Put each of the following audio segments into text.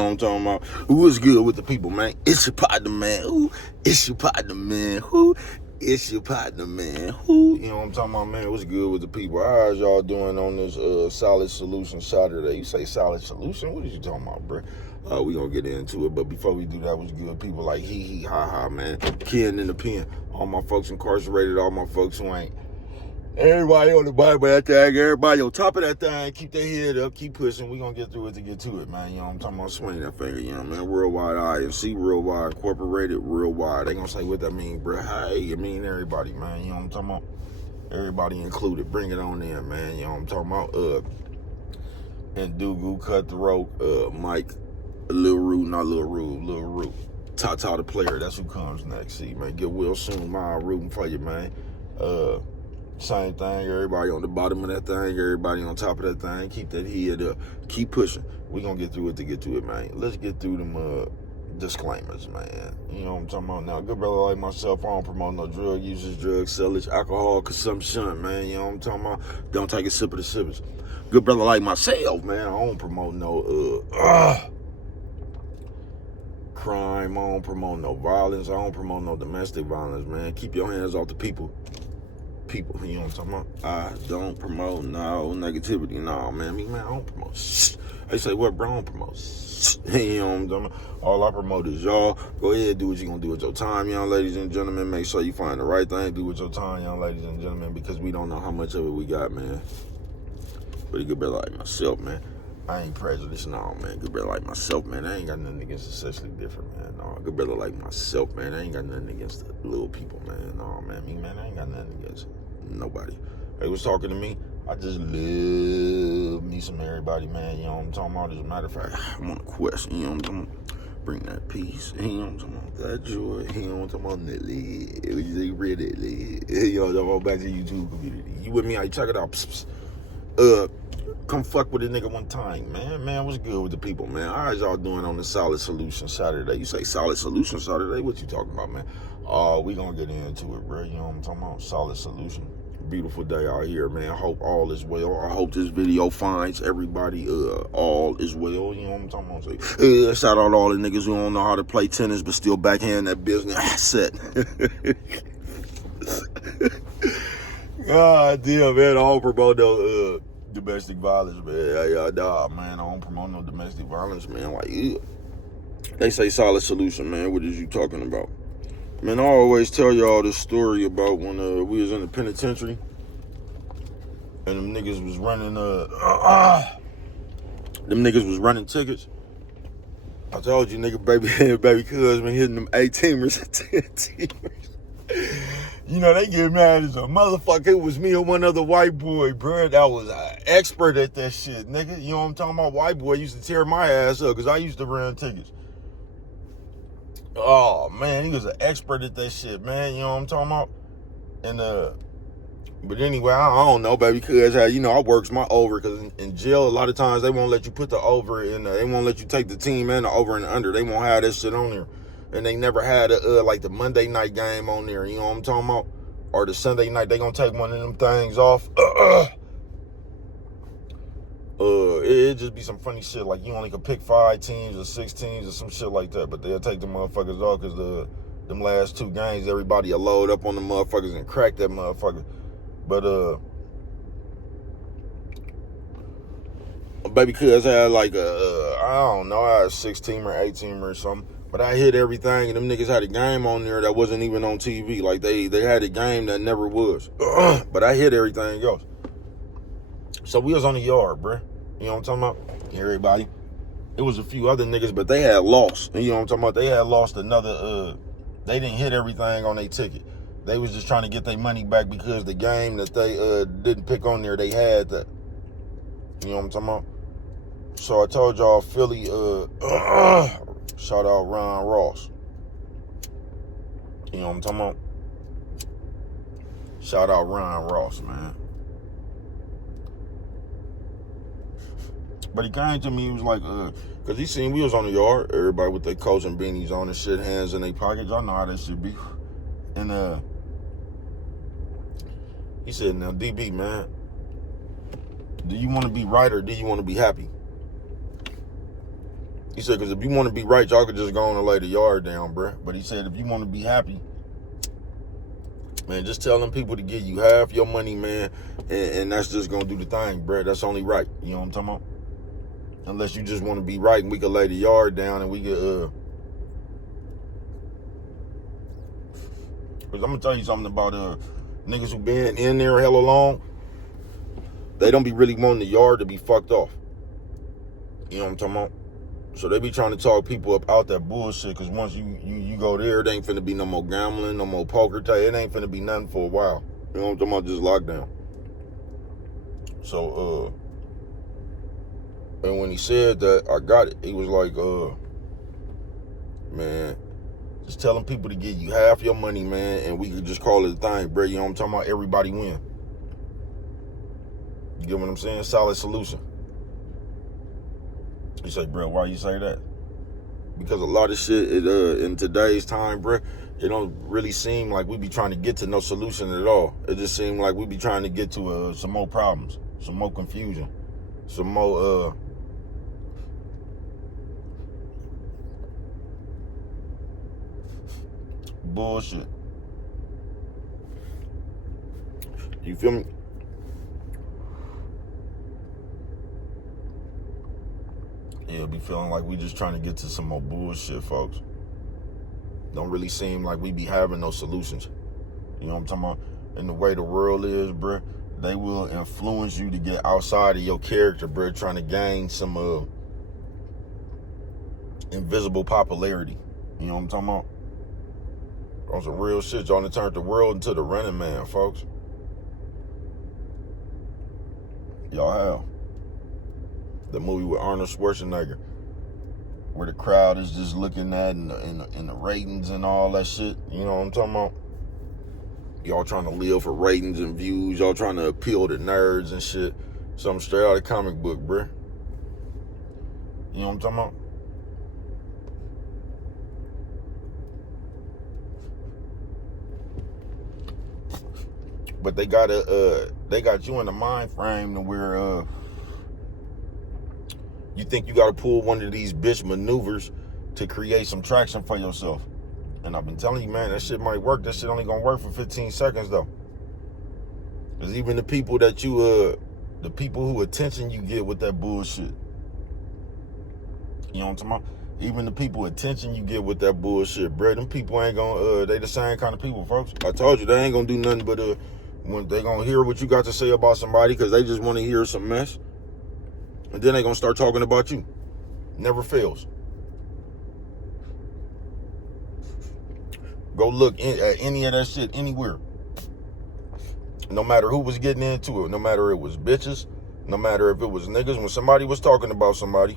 know what I'm talking about? What's good with the people, man? It's your partner, man. Ooh, it's your partner, man. Who? It's your partner, man. Who? You know what I'm talking about, man? What's good with the people? How's y'all doing on this Solid Solution Saturday? You say Solid Solution? What are you talking about, bro? We gonna get into it, but before we do that, what's good? People like hee hee ha ha, man. Ken in the pen. All my folks incarcerated, all my folks who ain't. Everybody on the bottom of that thing, everybody on top of that thing, keep their head up, keep pushing. We gonna get through it to get to it, man. You know what I'm talking about? Swing that finger, you know, man. Worldwide IFC, worldwide incorporated, worldwide. They gonna say what that mean, bro. Hey, it mean everybody, man. You know what I'm talking about? Everybody included. Bring it on in, man. You know what I'm talking about? And Dugu, Cutthroat, Mike, Lil Rude, not Lil Rude, Lil Rude. Tata the player, that's who comes next. See, man, get well soon, man. Rooting for you, man. Same thing, everybody on the bottom of that thing, everybody on top of that thing, keep that head up, keep pushing. We gonna get through it to get to it, man. Let's get through them disclaimers, man. You know what I'm talking about now. Good brother like myself, I don't promote no drug usage, drug sellage, alcohol consumption, man. You know what I'm talking about? Don't take a sip of the sippers. Good brother like myself, man, I don't promote no crime, I don't promote no violence, I don't promote no domestic violence, man. Keep your hands off the people, you know what I'm talking about? I don't promote no negativity, no, man. I don't promote shit. They say, what, bro? I don't promote shit. You know what I'm talking about? All I promote is y'all. Go ahead, do what you're gonna do with your time, young ladies and gentlemen. Make sure you find the right thing. Do with your time, young ladies and gentlemen, because we don't know how much of it we got, man. But a good brother like myself, man. I ain't prejudiced, no, man. Good brother like myself, man. I ain't got nothing against the sexually different, man. No, good brother like myself, man. I ain't got nothing against the little people, man. No, man. I ain't got nothing against nobody. They was talking to me. I just love me some everybody, man. You know what I'm talking about? As a matter of fact, I want a question. You know what I'm talking about? Bring that peace. You know what I'm talking about? That joy. You know what I'm talking about? That lead. They read it, lead. You know what I'm talking about? Back to the YouTube community. You with me? I check it out. Psst, psst. Come fuck with a nigga one time, man. Man, what's good with the people, man? How's y'all doing on the Solid Solution Saturday? You say Solid Solution Saturday? What you talking about, man? We gonna get into it, bro. You know what I'm talking about? Solid Solution. Beautiful day out here, man. I hope all is well. I hope this video finds everybody all is well. You know what I'm talking about? So, shout out all the niggas who don't know how to play tennis but still backhand that business asset. God damn, man. I don't promote no domestic violence, man. Nah, man. I don't promote no domestic violence, man. Like, yeah. They say Solid Solution, man. What is you talking about? Man, I always tell y'all this story about when we was in the penitentiary and them niggas was running tickets. I told you, nigga, baby cuz been hitting them 8-teamers and 10-teamers. You know, they get mad as a motherfucker. It was me and one other white boy, bro. That was an expert at that shit, nigga. You know what I'm talking about? White boy used to tear my ass up because I used to run tickets. Oh, man, he was an expert at that shit, man. You know what I'm talking about? And, but anyway, I don't know, baby, because, you know, I works my over, because in jail, a lot of times, they won't let you put the over in, they won't let you take the team and the over and the under. They won't have that shit on there. And they never had, like, the Monday night game on there, you know what I'm talking about? Or the Sunday night, they gonna take one of them things off. It just be some funny shit, like you only can pick 5 teams or 6 teams or some shit like that, but they'll take the motherfuckers off because them last 2 games, everybody will load up on the motherfuckers and crack that motherfucker. But baby cuz had like I don't know, I had a 6-teamer, 8-teamer or something, but I hit everything, and them niggas had a game on there that wasn't even on TV. Like they had a game that never was, but I hit everything else. So we was on the yard, bruh. You know what I'm talking about? Everybody. It was a few other niggas, but they had lost. You know what I'm talking about? They had lost another, they didn't hit everything on their ticket. They was just trying to get their money back because the game that they didn't pick on there, they had that. You know what I'm talking about? So I told y'all, Philly, shout out Ron Ross. You know what I'm talking about? Shout out Ron Ross, man. But he came to me, he was like, because he seen we was on the yard, everybody with their coats and beanies on and shit, hands in their pockets. Y'all know how that shit be. And he said, now, DB, man, do you want to be right or do you want to be happy? He said, because if you want to be right, y'all could just go on and lay the yard down, bruh. But he said, if you want to be happy, man, just tell them people to give you half your money, man, and that's just going to do the thing, bruh. That's only right. You know what I'm talking about? Unless you just want to be right and we could lay the yard down and we could, because I'm going to tell you something about niggas who been in there hella long. They don't be really wanting the yard to be fucked off. You know what I'm talking about? So they be trying to talk people up out that bullshit, because once you go there, it ain't finna be no more gambling, no more poker tape. It ain't finna be nothing for a while. You know what I'm talking about? Just lockdown. So, and when he said that, I got it. He was like, man, just telling people to give you half your money, man, and we could just call it a thing, bro. You know what I'm talking about? Everybody win. You get what I'm saying? Solid solution. You say, bro, why you say that? Because a lot of shit in today's time, bro, it don't really seem like we be trying to get to no solution at all. It just seems like we be trying to get to some more problems, some more confusion, some more bullshit. You feel me? Yeah, be feeling like we just trying to get to some more bullshit, folks. Don't really seem like we be having no solutions. You know what I'm talking about? And the way the world is, bruh, they will influence you to get outside of your character, bruh, trying to gain some invisible popularity. You know what I'm talking about? On some real shit, y'all done turned the world into the Running Man, folks. Y'all have. The movie with Arnold Schwarzenegger, where the crowd is just looking at and the ratings and all that shit. You know what I'm talking about? Y'all trying to live for ratings and views. Y'all trying to appeal to nerds and shit. Something straight out of the comic book, bruh. You know what I'm talking about? But they got you in the mind frame to where you think you gotta pull one of these bitch maneuvers to create some traction for yourself. And I've been telling you, man, that shit might work. That shit only gonna work for 15 seconds though. Because even the people that the people who attention you get with that bullshit. You know what I'm talking about? Even the people attention you get with that bullshit, bro. Them people ain't gonna, they the same kind of people, folks. I told you, they ain't gonna do nothing but, when they gonna hear what you got to say about somebody, because they just want to hear some mess. And then they gonna start talking about you. Never fails. Go look at any of that shit anywhere. No matter who was getting into it, no matter it was bitches, no matter if it was niggas, when somebody was talking about somebody,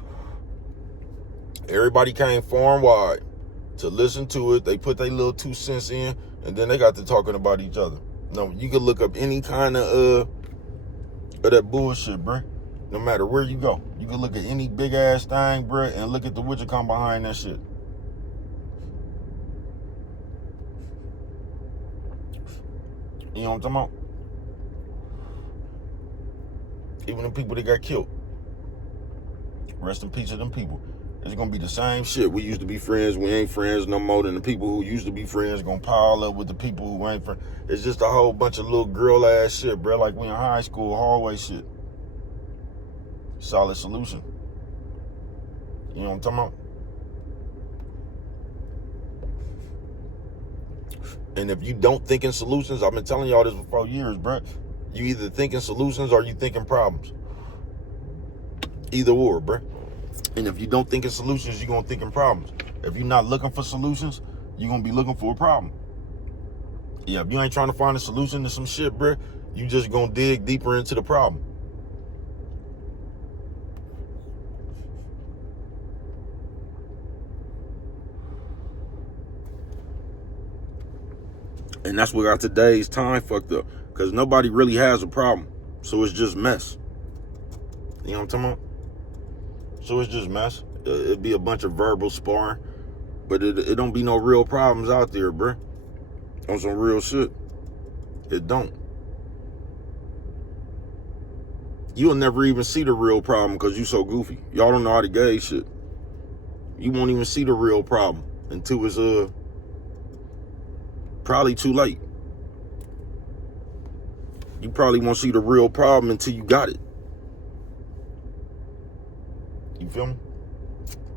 everybody came far and wide to listen to it. They put their little 2 cents in, and then they got to talking about each other. No, you can look up any kind of that bullshit, bruh. No matter where you go. You can look at any big ass thing, bruh, and look at the witcher come behind that shit. You know what I'm talking about? Even the people that got killed. Rest in peace to them people. It's gonna be the same shit. We used to be friends, we ain't friends no more. Than the people who used to be friends gonna pile up with the people who ain't friends. It's just a whole bunch of little girl ass shit, bro. Like we in high school, hallway shit. Solid solution. You know what I'm talking about? And if you don't think in solutions, I've been telling y'all this for 4 years, bro. You either think in solutions or you think in problems. Either or, bro. And if you don't think in solutions, you're going to think in problems. If you're not looking for solutions, you're going to be looking for a problem. Yeah, if you ain't trying to find a solution to some shit, bro, you just going to dig deeper into the problem. And that's what got today's time fucked up. Because nobody really has a problem. So it's just mess. You know what I'm talking about? So it's just mess. It'd be a bunch of verbal sparring. But it don't be no real problems out there, bruh. On some real shit. It don't. You'll never even see the real problem because you so goofy. Y'all don't know how to gauge shit. You won't even see the real problem until it's probably too late. You probably won't see the real problem until you got it. You feel me?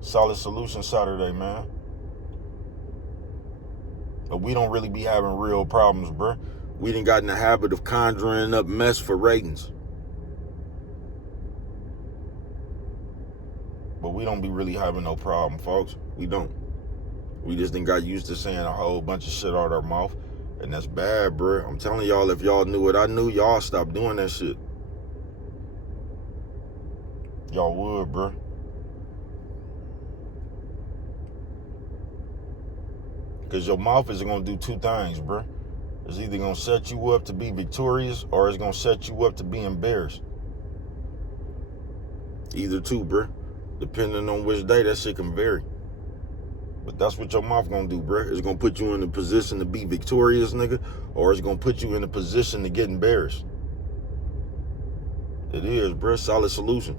Solid Solution Saturday, man. But we don't really be having real problems, bruh. We done got in the habit of conjuring up mess for ratings. But we don't be really having no problem, folks. We don't. We just done got used to saying a whole bunch of shit out our mouth. And that's bad, bruh. I'm telling y'all, if y'all knew what I knew, y'all stop doing that shit. Y'all would, bruh. Because your mouth is going to do two things, bruh. It's either going to set you up to be victorious or it's going to set you up to be embarrassed. Either two, bruh. Depending on which day, that shit can vary. But that's what your mouth going to do, bruh. It's going to put you in a position to be victorious, nigga, or it's going to put you in a position to get embarrassed. It is, bruh. Solid Solution.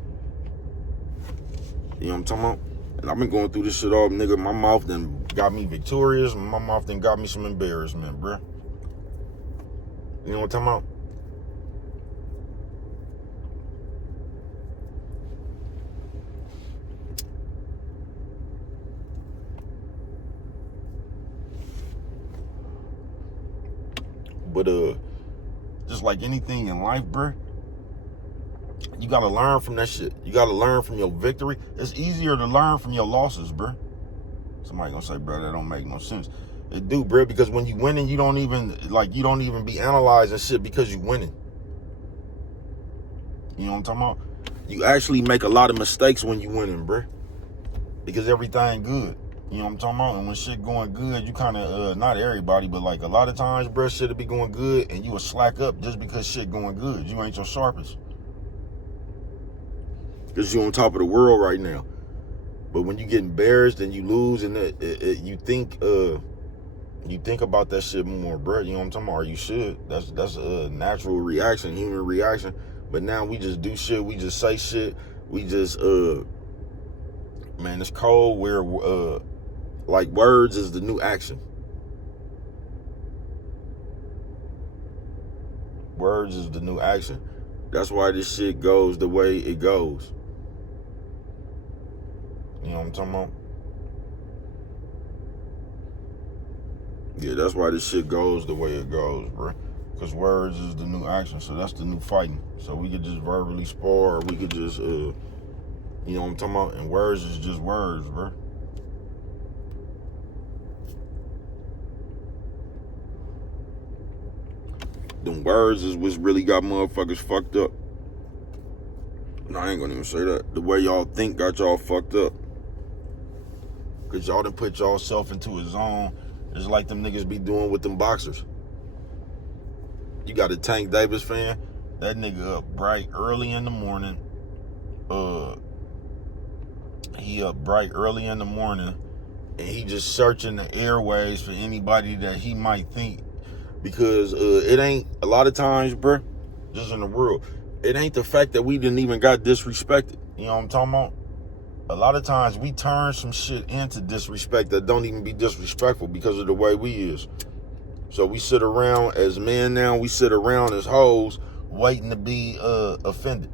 You know what I'm talking about? And I've been going through this shit all, nigga. My mouth done got me victorious, and my mouth done got me some embarrassment, bruh. You know what I'm talking about? But just like anything in life, bruh, you gotta learn from that shit. You gotta learn from your victory. It's easier to learn from your losses, bruh. Somebody gonna say, bro, that don't make no sense. It do, bruh, because when you winning, you don't even be analyzing shit because you winning. You know what I'm talking about? You actually make a lot of mistakes when you winning, bruh. Because everything good. You know what I'm talking about? And when shit going good, you kind of, not everybody, but like a lot of times, bruh, shit'll be going good and you will slack up just because shit going good. You ain't your sharpest. Because you on top of the world right now. But when you get embarrassed and you lose and you think about that shit more, bruh. You know what I'm talking about? Or you should. That's a natural reaction, human reaction. But now we just do shit. We just say shit. We just, man, it's cold where, like, words is the new action. Words is the new action. That's why this shit goes the way it goes. You know what I'm talking about? Yeah, that's why this shit goes the way it goes, bro. Because words is the new action, so that's the new fighting. So we could just verbally spar, or we could just, you know what I'm talking about? And words is just words, bro. Them words is what's really got motherfuckers fucked up. No, I ain't gonna even say that. The way y'all think got y'all fucked up. Because y'all done put y'all self into a zone. It's like them niggas be doing with them boxers. You got a Tank Davis fan, that nigga up bright early in the morning. He up bright early in the morning, and he just searching the airways for anybody that he might think. Because it ain't, a lot of times, bruh, just in the world, it ain't the fact that we didn't even got disrespected. You know what I'm talking about? A lot of times we turn some shit into disrespect that don't even be disrespectful because of the way we is. So we sit around as men now, we sit around as hoes waiting to be offended.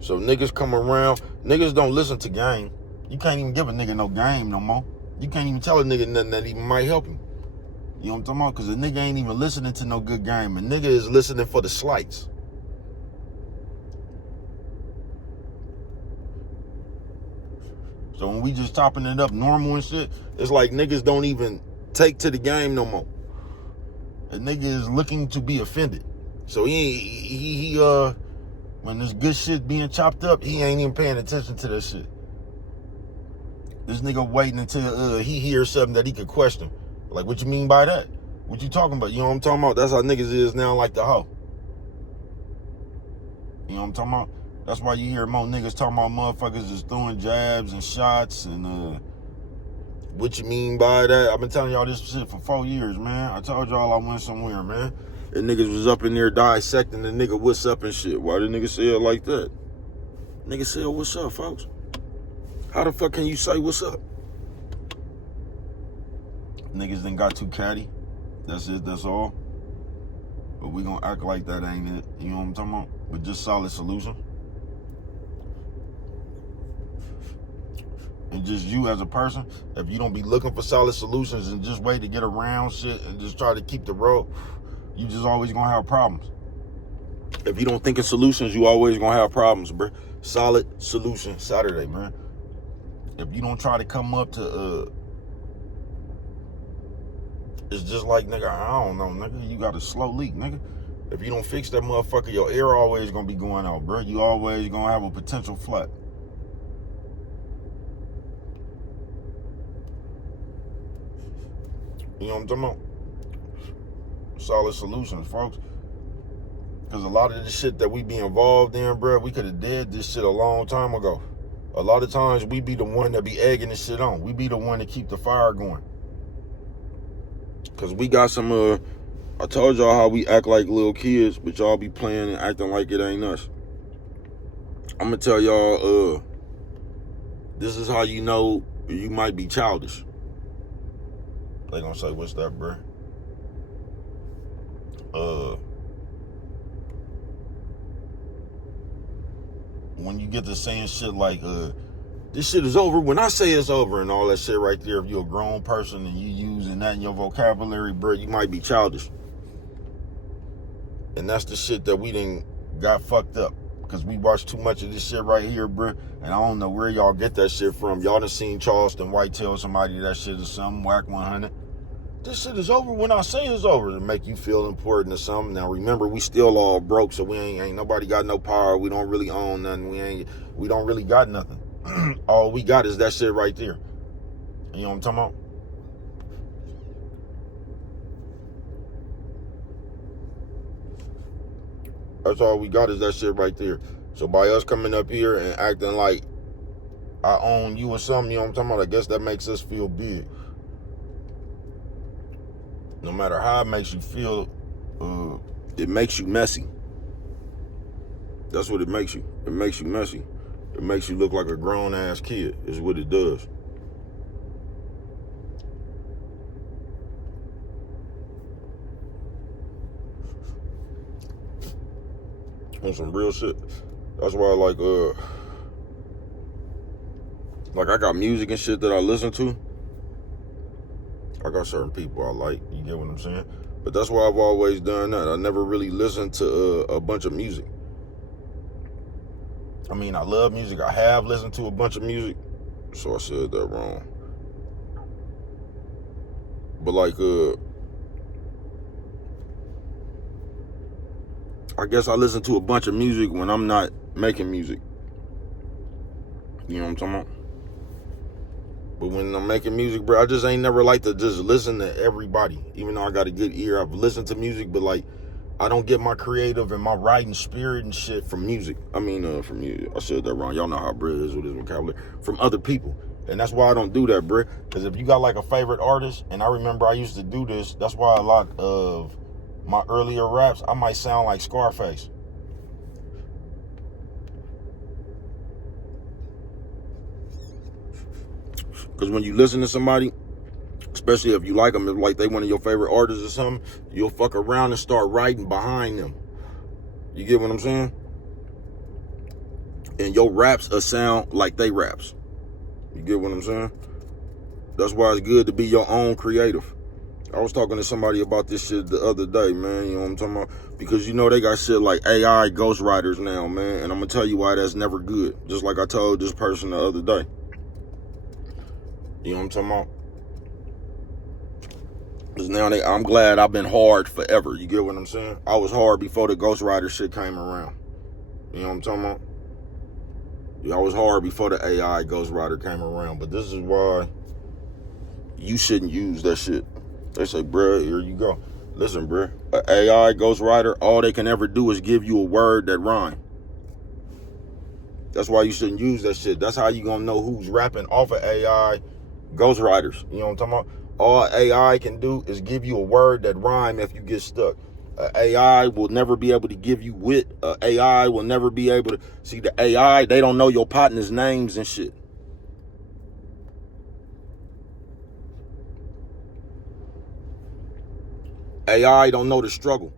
So niggas come around, niggas don't listen to game. You can't even give a nigga no game no more. You can't even tell a nigga nothing that even might help him. You know what I'm talking about? Because a nigga ain't even listening to no good game. A nigga is listening for the slights. So when we just chopping it up normal and shit, it's like niggas don't even take to the game no more. A nigga is looking to be offended. So he when there's good shit being chopped up, he ain't even paying attention to that shit. This nigga waiting until he hears something that he could question. Like, what you mean by that? What you talking about? You know what I'm talking about? That's how niggas is now, like the hoe. You know what I'm talking about? That's why you hear more niggas talking about motherfuckers is throwing jabs and shots and what you mean by that? I've been telling y'all this shit for 4 years, man. I told y'all I went somewhere, man. And niggas was up in there dissecting the nigga what's up and shit. Why the nigga say it like that? Nigga said what's up, folks. How the fuck can you say what's up? Niggas done got too catty. That's it, that's all. But we gonna act like that ain't it. You know what I'm talking about? But just solid solution. And just you as a person, if you don't be looking for solid solutions and just wait to get around shit and just try to keep the road, you just always gonna have problems. If you don't think of solutions, you always gonna have problems, bro. Solid solution Saturday, man. If you don't try to come up to it's just like, nigga, I don't know, nigga, you got a slow leak, nigga. If you don't fix that motherfucker, your air always gonna be going out, bro. You always gonna have a potential flat. You know what I'm talking about? Solid solutions, folks. Because a lot of the shit that we be involved in, bro, we could have did this shit a long time ago. A lot of times we be the one that be egging this shit on. We be the one to keep the fire going. Because we got some, I told y'all how we act like little kids, but y'all be playing and acting like it ain't us. I'm going to tell y'all, this is how you know you might be childish. They gonna say, what's that, bro? When you get to saying shit like, this shit is over when I say it's over and all that shit right there, if you're a grown person and you using that in your vocabulary, bro, you might be childish. And that's the shit that we done got fucked up. Because we watch too much of this shit right here, bro. And I don't know where y'all get that shit from. Y'all done seen Charleston White tell somebody that shit is something, whack 100. This shit is over when I say it's over, to make you feel important or something. Now remember, we still all broke, so we ain't nobody got no power. We don't really own nothing. We don't really got nothing. All we got is that shit right there. You know what I'm talking about? That's all we got is that shit right there. So by us coming up here and acting like I own you or something, you know what I'm talking about? I guess that makes us feel big. No matter how it makes you feel, it makes you messy. That's what it makes you. It makes you messy. It makes you look like a grown-ass kid, is what it does. On some real shit. That's why, like I got music and shit that I listen to. I got certain people I like, you get what I'm saying? But that's why I've always done that. I never really listened to a bunch of music. I mean, I love music. I have listened to a bunch of music. So I said that wrong. But I guess I listen to a bunch of music when I'm not making music. You know what I'm talking about? But when I'm making music, bro, I just ain't never like to just listen to everybody. Even though I got a good ear, I've listened to music, but like, I don't get my creative and my writing spirit and shit from music. I mean, from you. I said that wrong. Y'all know how Brit is with his vocabulary. From other people. And that's why I don't do that, bro. Because if you got like a favorite artist, and I remember I used to do this, that's why a lot of my earlier raps, I might sound like Scarface. Because when you listen to somebody, especially if you like them, if like they one of your favorite artists or something, you'll fuck around and start writing behind them. You get what I'm saying? And your raps will sound like they raps. You get what I'm saying? That's why it's good to be your own creative. I was talking to somebody about this shit the other day, man. You know what I'm talking about? Because you know they got shit like AI ghostwriters now, man. And I'm going to tell you why that's never good. Just like I told this person the other day. You know what I'm talking about? Because now I'm glad I've been hard forever. You get what I'm saying? I was hard before the ghostwriter shit came around. You know what I'm talking about? Yeah, I was hard before the AI ghostwriter came around. But this is why you shouldn't use that shit. They say, bruh, here you go. Listen, bruh, an AI ghostwriter, all they can ever do is give you a word that rhyme. That's why you shouldn't use that shit. That's how you gonna know who's rapping off of AI ghostwriters. You know what I'm talking about? All AI can do is give you a word that rhyme if you get stuck. AI will never be able to give you wit. AI will never be able to... See, the AI, they don't know your partner's names and shit. AI don't know the struggle.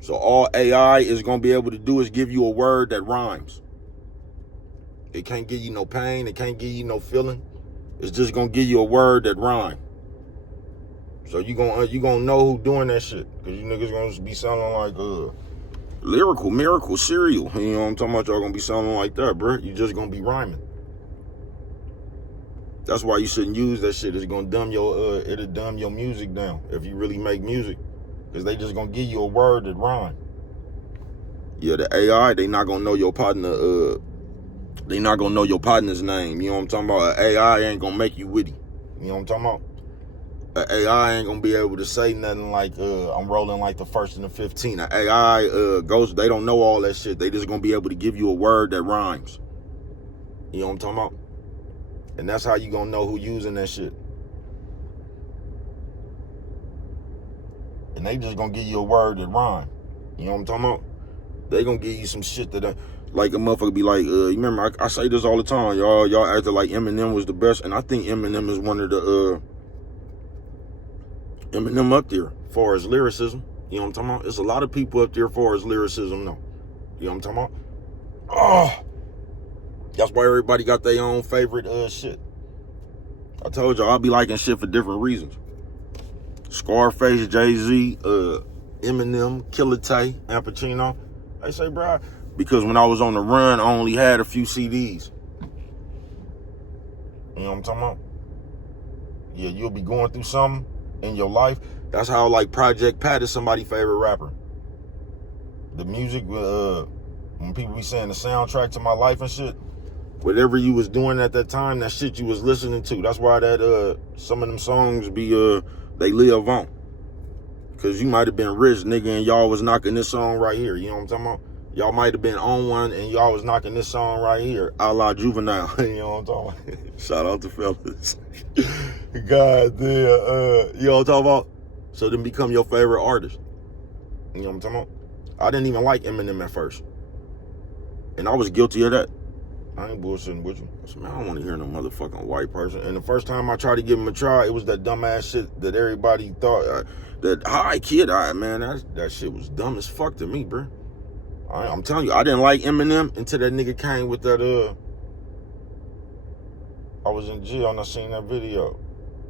So all AI is going to be able to do is give you a word that rhymes. It can't give you no pain. It can't give you no feeling. It's just going to give you a word that rhymes. So you gonna know who doing that shit. Because you niggas going to be sounding like lyrical, miracle, cereal. You know what I'm talking about? Y'all going to be sounding like that, bro. You just going to be rhyming. That's why you shouldn't use that shit. It's going to dumb it'll dumb your music down if you really make music. Because they just going to give you a word that rhymes. Yeah, the AI, they not going to know your partner, they not going to know your partner's name. You know what I'm talking about? An AI ain't going to make you witty. You know what I'm talking about? An AI ain't going to be able to say nothing like, I'm rolling like the 1st and the 15th. An AI they don't know all that shit. They just going to be able to give you a word that rhymes. You know what I'm talking about? And that's how you going to know who using that shit. And they just going to give you a word that rhymes. You know what I'm talking about? They going to give you some shit that... Like a motherfucker be like, you remember, I say this all the time, y'all acted like Eminem was the best, and I think Eminem is one of the, Eminem up there, as far as lyricism, you know what I'm talking about? There's a lot of people up there as far as lyricism, though, you know what I'm talking about? Oh, that's why everybody got their own favorite, shit. I told y'all, I'll be liking shit for different reasons. Scarface, Jay-Z, Eminem, Killer Tay, Al Pacino, they say, bro, because when I was on the run, I only had a few CDs. You know what I'm talking about? Yeah, you'll be going through something in your life. That's how, like, Project Pat is somebody's favorite rapper. The music, when people be saying the soundtrack to my life and shit, whatever you was doing at that time, that shit you was listening to. That's why that some of them songs be, they live on. Because you might have been rich, nigga, and y'all was knocking this song right here. You know what I'm talking about? Y'all might have been on one and y'all was knocking this song right here, a la Juvenile. You know what I'm talking about? Shout out to fellas. God damn. You know what I'm talking about? So then become your favorite artist. You know what I'm talking about? I didn't even like Eminem at first. And I was guilty of that. I ain't bullshitting with you. I said, man, I don't want to hear no motherfucking white person. And the first time I tried to give him a try, it was that dumbass shit that everybody thought, that, hi, kid, man, that shit was dumb as fuck to me, bro. I'm telling you, I didn't like Eminem until that nigga came with that, I was in jail and I seen that video.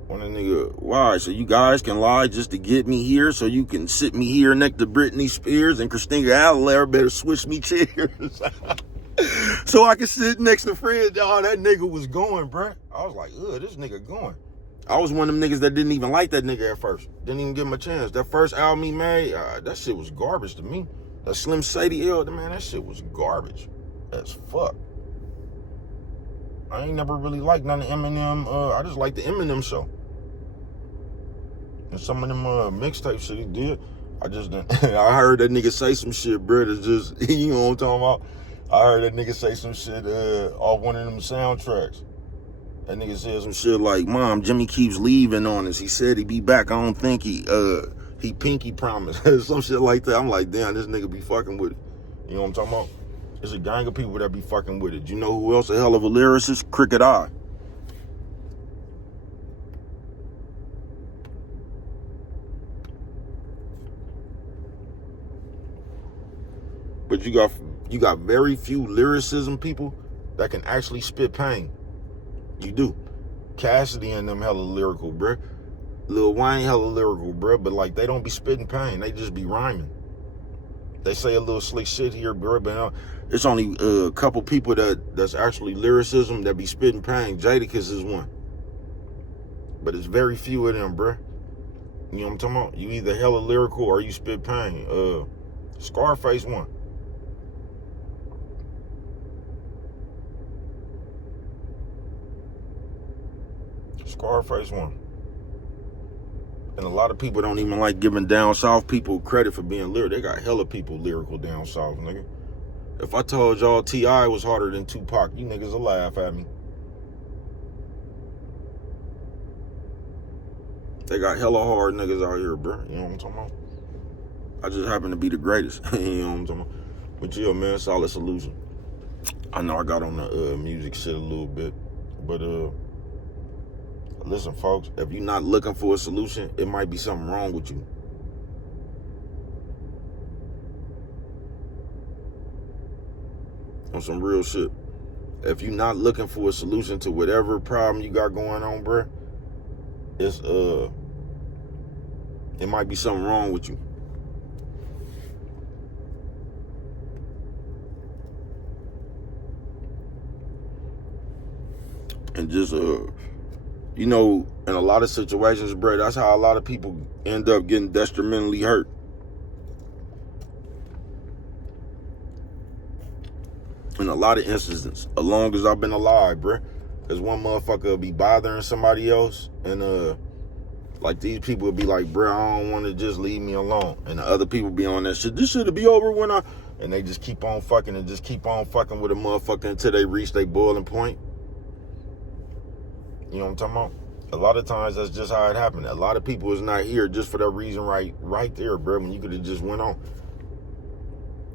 When the nigga, why? So you guys can lie just to get me here so you can sit me here next to Britney Spears and Christina Aguilera better switch me chairs. So I can sit next to Fred. Oh, that nigga was going, bruh. I was like, ugh, this nigga going. I was one of them niggas that didn't even like that nigga at first. Didn't even give him a chance. That first album he made, that shit was garbage to me. That Slim Shady L, man, that shit was garbage as fuck. I ain't never really liked none of Eminem. I just like the Eminem show. And some of them mixtape shit he did, I just didn't. I heard that nigga say some shit, bro. It's just, you know what I'm talking about? I heard that nigga say some shit off one of them soundtracks. That nigga said some shit like, Mom, Jimmy keeps leaving on us. He said he'd be back. I don't think he pinky promised. Some shit like that. I'm like, damn, this nigga be fucking with it. You know what I'm talking about? There's a gang of people that be fucking with it. You know who else a hell of a lyricist? Cricket Eye. But you got very few lyricism people that can actually spit pain. You do. Cassidy and them hella lyrical, bruh. Lil Wayne hella lyrical, bruh. But like, they don't be spitting pain. They just be rhyming. They say a little slick shit here, bruh. But it's only a couple people that's actually lyricism that be spitting pain. Jadakiss is one. But it's very few of them, bruh. You know what I'm talking about? You either hella lyrical or you spit pain. Scarface one. Scarface one. And a lot of people don't even like giving down south people credit for being lyrical. They got hella people lyrical down south, nigga. If I told y'all T.I. was harder than Tupac, you niggas will laugh at me. They got hella hard niggas out here, bro. You know what I'm talking about? I just happen to be the greatest. You know what I'm talking about? But yeah, man, solid solution. I know I got on the music shit a little bit, but listen, folks, if you're not looking for a solution, it might be something wrong with you. On some real shit. If you're not looking for a solution to whatever problem you got going on, bruh, it might be something wrong with you. And just you know, in a lot of situations, bruh, that's how a lot of people end up getting detrimentally hurt. In a lot of instances, as long as I've been alive, bruh. Because one motherfucker will be bothering somebody else, and like these people will be like, bruh, I don't want to, just leave me alone. And the other people be on that shit, this shit'll be over when I... And they just keep on fucking and just keep on fucking with a motherfucker until they reach their boiling point. You know what I'm talking about? A lot of times that's just how it happened. A lot of people is not here just for that reason right there, bro, when you could have just went on.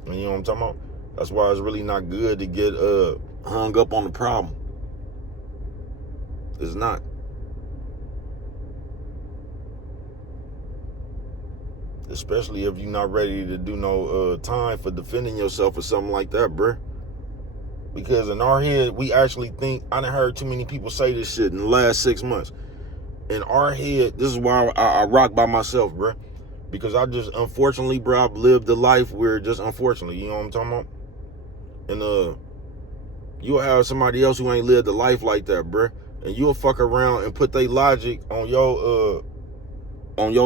You know what I'm talking about? That's why it's really not good to get hung up on the problem. It's not. Especially if you're not ready to do no time for defending yourself or something like that, bro. Because in our head, we actually think, I done heard too many people say this shit in the last 6 months. In our head, this is why I rock by myself, bro. Because I just, unfortunately, bro, I've lived a life where just unfortunately, you know what I'm talking about? And you'll have somebody else who ain't lived a life like that, bro. And you'll fuck around and put their logic on your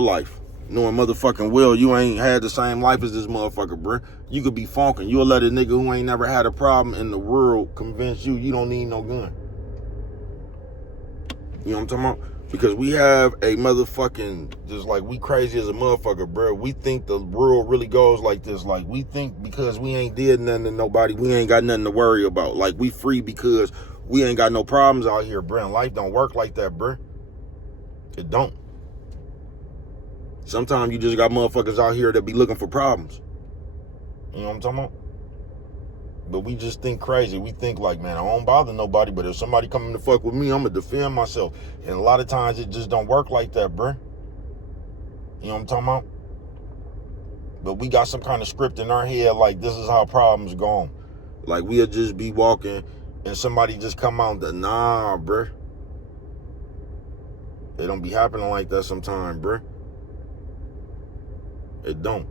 life. Knowing motherfucking well you ain't had the same life as this motherfucker, bro. You could be funking. You'll let a nigga who ain't never had a problem in the world convince you don't need no gun. You know what I'm talking about? Because we have a motherfucking, just like we crazy as a motherfucker, bro. We think the world really goes like this. Like we think because we ain't did nothing to nobody, we ain't got nothing to worry about. Like we free because we ain't got no problems out here, bro. And life don't work like that, bro. It don't. Sometimes you just got motherfuckers out here that be looking for problems. You know what I'm talking about? But we just think crazy. We think like, man, I don't bother nobody, but if somebody coming to fuck with me, I'm going to defend myself. And a lot of times it just don't work like that, bruh. You know what I'm talking about? But we got some kind of script in our head like this is how problems go on. Like we'll just be walking and somebody just come out and nah, bruh. It don't be happening like that sometimes, bruh. It don't.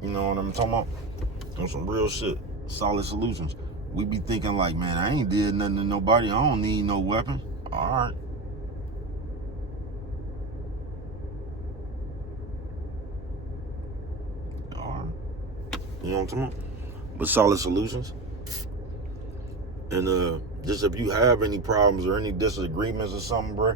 You know what I'm talking about? On some real shit. Solid solutions. We be thinking like, man, I ain't did nothing to nobody. I don't need no weapon. All right. All right. You know what I'm talking about? But solid solutions. And just if you have any problems or any disagreements or something, bro,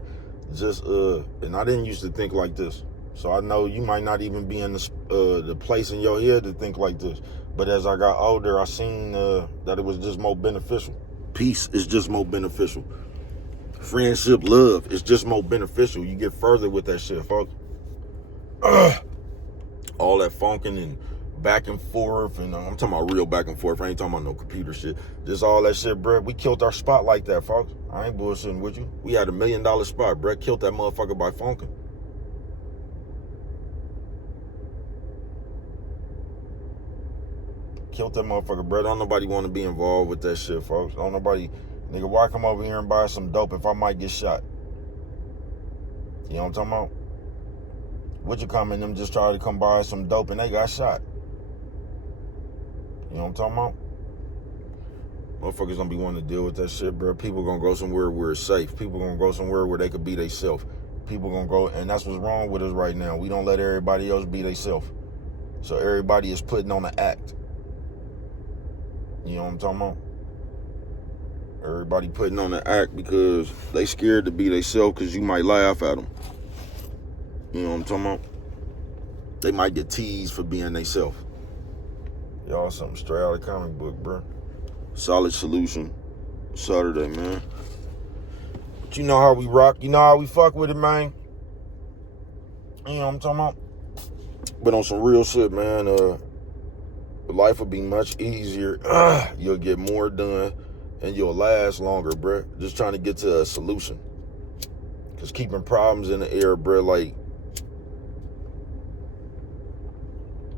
just and I didn't used to think like this. So I know you might not even be in the place in your head to think like this. But as I got older, I seen that it was just more beneficial. Peace is just more beneficial. Friendship, love is just more beneficial. You get further with that shit, folks. All that funking and back and forth, and I'm talking about real back and forth. I ain't talking about no computer shit. Just all that shit, bro. We killed our spot like that, folks. I ain't bullshitting with you. We had $1 million spot, bro. Killed that motherfucker by funking. Killed that motherfucker, bro. Don't nobody want to be involved with that shit, folks. Don't nobody, nigga, why come over here and buy some dope if I might get shot? You know what I'm talking about? Would you come and them just try to come buy some dope and they got shot? You know what I'm talking about? Motherfuckers don't be wanting to deal with that shit, bro. People gonna go somewhere where it's safe. People gonna go somewhere where they could be themselves. People gonna go, and that's what's wrong with us right now. We don't let everybody else be themselves. So everybody is putting on an act. You know what I'm talking about? Everybody putting on an act because they scared to be themselves because you might laugh at them. You know what I'm talking about? They might get teased for being themselves. Y'all something straight out of the comic book, bro. Solid solution. Saturday, man. But you know how we rock. You know how we fuck with it, man. You know what I'm talking about? But on some real shit, man, life will be much easier. You'll get more done and you'll last longer, bro. Just trying to get to a solution. Because keeping problems in the air, bro, like,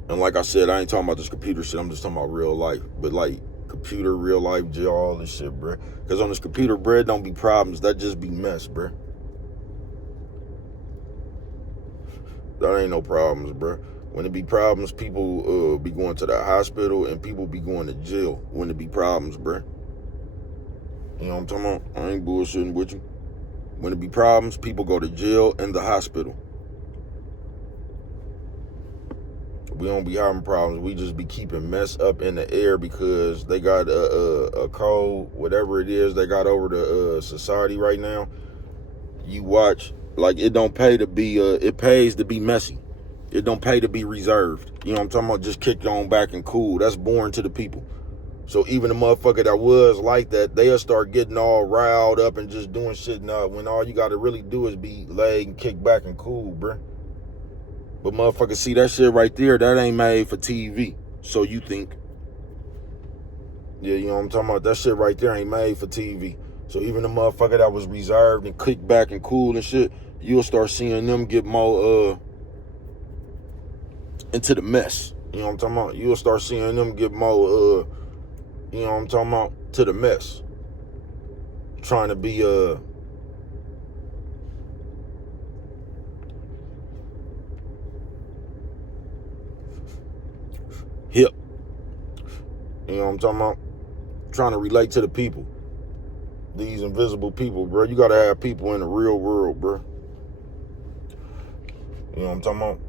And like I said, I ain't talking about this computer shit. I'm just talking about real life. But like computer, real life, jail, all this shit, bro. Because on this computer, bro, don't be problems. That just be mess, bro. That ain't no problems, bro. When it be problems, people be going to the hospital and people be going to jail when it be problems, bro. You know what I'm talking about? I ain't bullshitting with you. When it be problems, people go to jail and the hospital. We don't be having problems. We just be keeping mess up in the air because they got a code, whatever it is they got over the society right now. You watch, like it don't pay to be, it pays to be messy. It don't pay to be reserved. You know what I'm talking about? Just kick on back and cool. That's boring to the people. So even the motherfucker that was like that, they'll start getting all riled up and just doing shit now when all you got to really do is be laid and kick back and cool, bruh. But motherfucker, see that shit right there, that ain't made for TV. So you think. Yeah, you know what I'm talking about? That shit right there ain't made for TV. So even the motherfucker that was reserved and kick back and cool and shit, you'll start seeing them get more into the mess. You know what I'm talking about? You'll start seeing them get more you know what I'm talking about, to the mess. Trying to be hip. You know what I'm talking about? Trying to relate to the people. These invisible people, bro. You gotta have people in the real world, bro. You know what I'm talking about?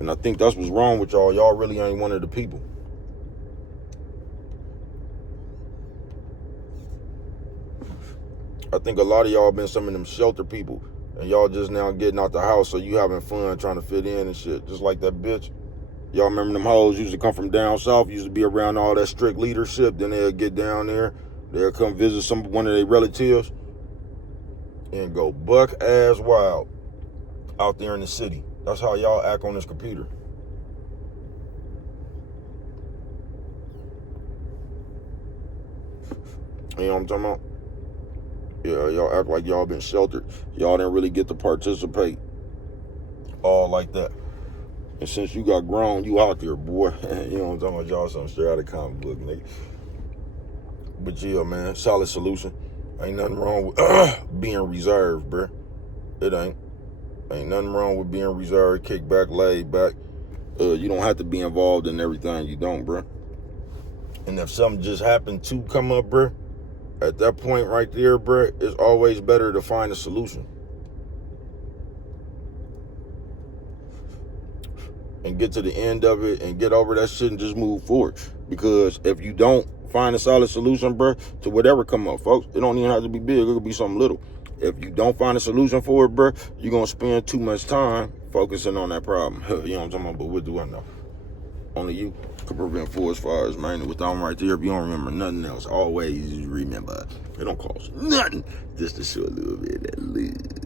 And I think that's what's wrong with y'all. Y'all really ain't one of the people. I think a lot of y'all been some of them shelter people. And y'all just now getting out the house, so you having fun trying to fit in and shit. Just like that bitch. Y'all remember them hoes used to come from down south, used to be around all that strict leadership. Then they'll get down there. They'll come visit one of their relatives and go buck ass wild out there in the city. That's how y'all act on this computer. You know what I'm talking about? Yeah, y'all act like y'all been sheltered. Y'all didn't really get to participate. All like that. And since you got grown, you out there, boy. You know what I'm talking about? Y'all something straight out of comic book, nigga. But yeah, man, solid solution. Ain't nothing wrong with being reserved, bruh. It ain't. Ain't nothing wrong with being reserved, kick back, laid back. You don't have to be involved in everything. You don't, bruh. And if something just happened to come up, bruh, at that point right there, bruh, it's always better to find a solution. And get to the end of it and get over that shit and just move forward. Because if you don't find a solid solution, bruh, to whatever come up, folks, it don't even have to be big. It could be something little. If you don't find a solution for it, bruh, you're going to spend too much time focusing on that problem. You know what I'm talking about? But what do I know? Only you can prevent forest fires, man. With them right there, if you don't remember nothing else, always remember, it don't cost nothing just to show a little bit of that love.